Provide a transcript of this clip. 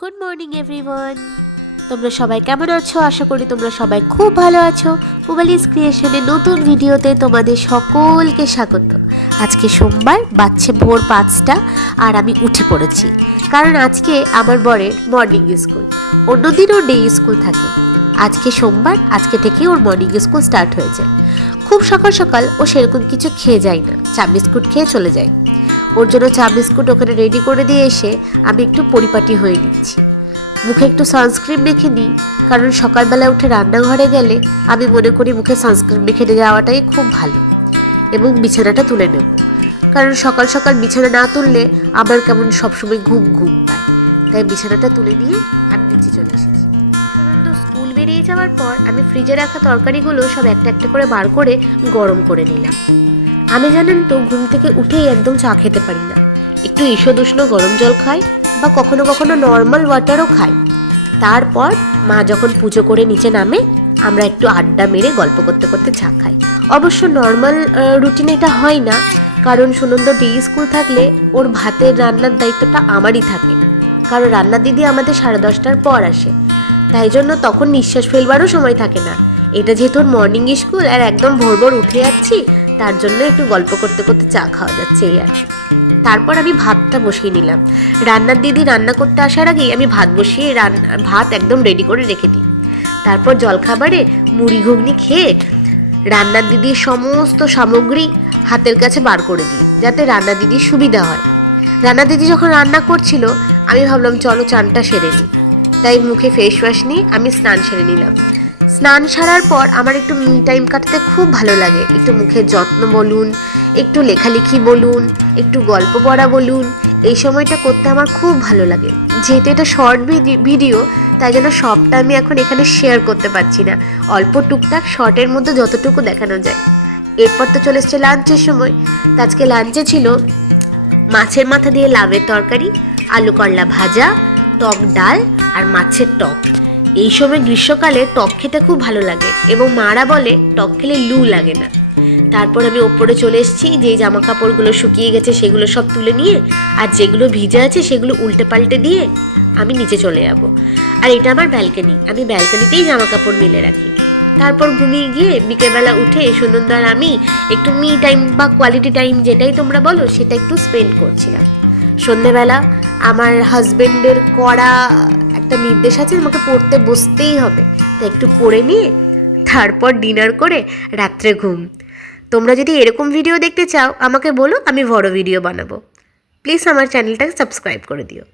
Good morning everyone. তোমরা সবাই কেমন আছো? আশা করি তোমরা সবাই খুব ভালো আছো। পুবালিস ক্রিয়েশনের নতুন ভিডিওতে তোমাদের সকলকে স্বাগত। আজকে সোমবার, বাজছে ভোর 5টা আর আমি উঠে পড়েছি, কারণ আজকে আমার বরের মর্নিং স্কুল। অন্যদিন ওর ডে স্কুল থাকে, আজকে সোমবার, আজকে থেকে ওর মর্নিং স্কুল স্টার্ট হয়েছে। খুব সকাল সকাল ও সেরকম কিছু খেয়ে যায় না, চা বিস্কুট খেয়ে চলে যায়। ওর জন্য চা বিস্কুট ওখানে রেডি করে দিয়ে এসে আমি একটু পরিপাটি হয়ে নিচ্ছি। মুখে একটু সানস্ক্রিন মেখে নিই, কারণ সকালবেলা উঠে রান্নাঘরে গেলে আমি মনে করি মুখে সানস্ক্রিন মেখে যাওয়াটাই খুব ভালো। এবং বিছানাটা তুলে নেব, কারণ সকাল সকাল বিছানা না তুললে আমার কেমন সবসময় ঘুম ঘুম পায়। তাই বিছানাটা তুলে নিয়ে আমি নিচে চলে এসেছি। সুনন্দ স্কুল বেরিয়ে যাওয়ার পর আমি ফ্রিজে রাখা তরকারিগুলো সব একটা একটা করে বার করে গরম করে নিলাম। আমি জানেন তো ঘুম থেকে উঠেই একদম চা খেতে পারি না, একটু ঈষদ উষ্ণ গরম জল খাই বা কখনো কখনো নর্মাল ওয়াটারও খাই। তারপর মা যখন পুজো করে নিচে নামে, আমরা একটু আড্ডা মেরে গল্প করতে করতে চা খাই। অবশ্য নর্মাল রুটিন এটা হয় না, কারণ সুনন্দ ডে স্কুল থাকলে ওর ভাতের রান্নার দায়িত্বটা আমারই থাকে, কারণ রান্নার দিদি আমাদের 10:30টার পর আসে। তাই জন্য তখন নিঃশ্বাস ফেলবারও সময় থাকে না। এটা যেহেতু ওর মর্নিং স্কুল আর একদম ভোর ভোর উঠে যাচ্ছি, তার জন্য একটু গল্প করতে করতে চা খাওয়া যাচ্ছে, এই আর কি। তারপর আমি ভাতটা বসিয়ে নিলাম। রান্নার দিদি রান্না করতে আসার আগেই আমি ভাত বসিয়ে ভাত একদম রেডি করে রেখে দিই। তারপর জলখাবারে মুড়ি ঘুগনি খেয়ে রান্নার দিদির সমস্ত সামগ্রী হাতের কাছে বার করে দিই, যাতে রান্না দিদির সুবিধা হয়। রান্না দিদি যখন রান্না করছিল, আমি ভাবলাম চলো চানটা সেরে নিই। তাই মুখে ফেস ওয়াশ নিয়ে আমি স্নান সেরে নিলাম। স্নান সারার পর আমার একটু মি টাইম কাটাতে খুব ভালো লাগে। একটু মুখের যত্ন বলুন, একটু লেখালেখি বলুন, একটু গল্প পড়া বলুন, এই সময়টা করতে আমার খুব ভালো লাগে। যেহেতু এটা শর্ট ভিডিও, তাই জন্য সবটা আমি এখন এখানে শেয়ার করতে পারছি না, অল্প টুকটাক শর্টের মধ্যে যতটুকু দেখানো যায়। এরপর তো চলে এসছে লাঞ্চের সময়। তো আজকে লাঞ্চে ছিল মাছের মাথা দিয়ে লাউয়ের তরকারি, আলু করলা ভাজা, টক ডাল আর মাছের টক। এই সময় গ্রীষ্মকালে টক খেতে খুব ভালো লাগে এবং মারা বলে টক খেলে লু লাগে না। তারপর আমি ওপরে চলে এসেছি, যেই জামা কাপড়গুলো শুকিয়ে গেছে সেগুলো সব তুলে নিয়ে, আর যেগুলো ভিজে আছে সেগুলো উল্টে পাল্টে দিয়ে আমি নিচে চলে যাব। আর এটা আমার ব্যালকনি, আমি ব্যালকনিতেই জামা কাপড় মেলে রাখি। তারপর ঘুমিয়ে গিয়ে বিকেলবেলা উঠে সুনন্দা আর আমি একটু মি টাইম বা কোয়ালিটি টাইম, যেটাই তোমরা বলো, সেটা একটু স্পেন্ড করছিলাম। সন্ধ্যেবেলা আমার হাজবেন্ডের কড়া একটা নির্দেশ আছে, আমাকে পড়তে বসতেই হবে, তাই একটু পড়ে নিয়ে তারপর ডিনার করে রাত্রে ঘুম। তোমরা যদি এরকম ভিডিও দেখতে চাও আমাকে বলো, আমি বড় ভিডিও বানাবো। প্লিজ আমার চ্যানেলটাকে সাবস্ক্রাইব করে দিও।